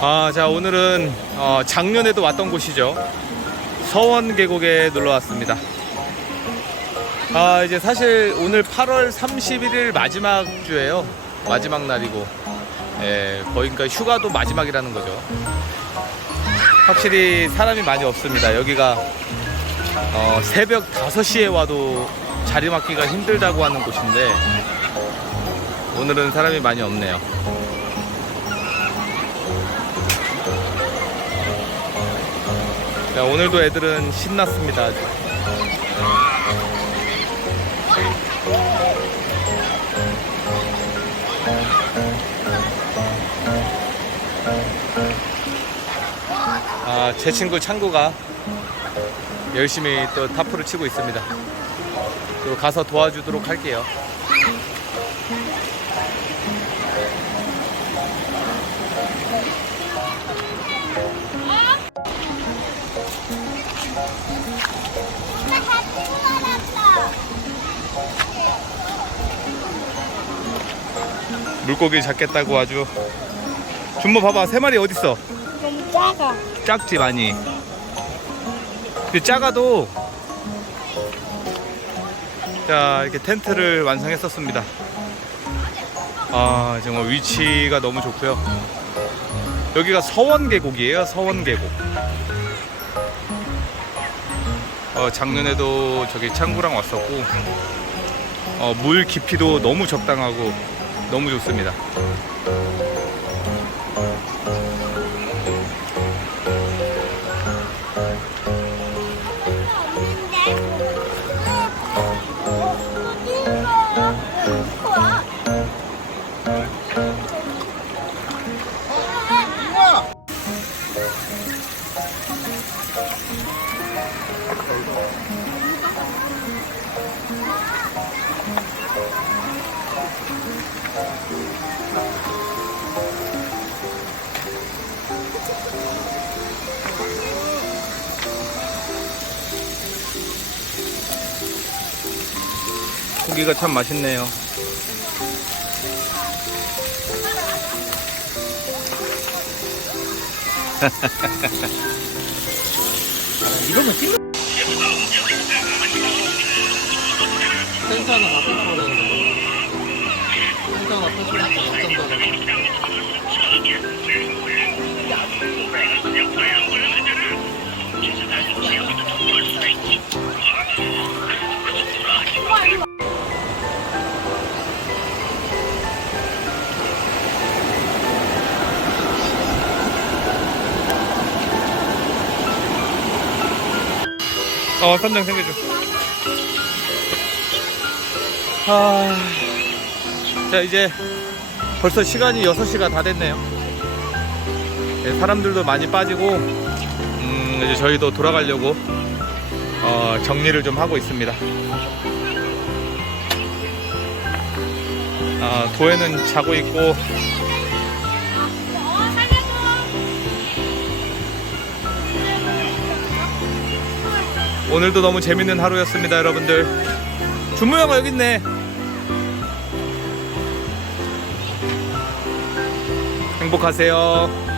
아, 자, 오늘은 어, 작년에도 왔던 곳이죠. 서원 계곡에 놀러 왔습니다. 아, 이제 사실 오늘 8월 31일 마지막 주예요. 마지막 날이고. 예, 거의 그러니까 휴가도 마지막이라는 거죠. 확실히 사람이 많이 없습니다. 여기가 어, 새벽 5시에 와도 자리 맡기가 힘들다고 하는 곳인데 오늘은 사람이 많이 없네요. 자, 오늘도 애들은 신났습니다. 아주. 아, 제 친구 창구가 열심히 또 타프를 치고 있습니다. 또 가서 도와주도록 할게요. 물고기 잡겠다고 아주. 준모 봐봐, 세 마리 어딨어? 너무 작아. 작지 많이. 근데 작아도 자 이렇게 텐트를 완성했었습니다. 아 정말 위치가 너무 좋고요. 여기가 서원 계곡이에요. 서원 계곡. 어, 작년에도 저기 창구랑 왔었고 어, 물 깊이도 너무 적당하고 너무 좋습니다. 고기가 참 맛있네요. 이거는 찍어. 텐트 하나 갖고 싶어라는데. 텐트 하나 펴주면 어쩐다고. 어, 쌈장 챙겨줘. 아, 자, 이제 벌써 시간이 6시가 다 됐네요. 네, 사람들도 많이 빠지고, 음, 이제 저희도 돌아가려고, 어, 정리를 좀 하고 있습니다. 아, 도에는 자고 있고, 오늘도 너무 재밌는 하루였습니다, 여러분들. 준무 형아 여기 있네. 행복하세요.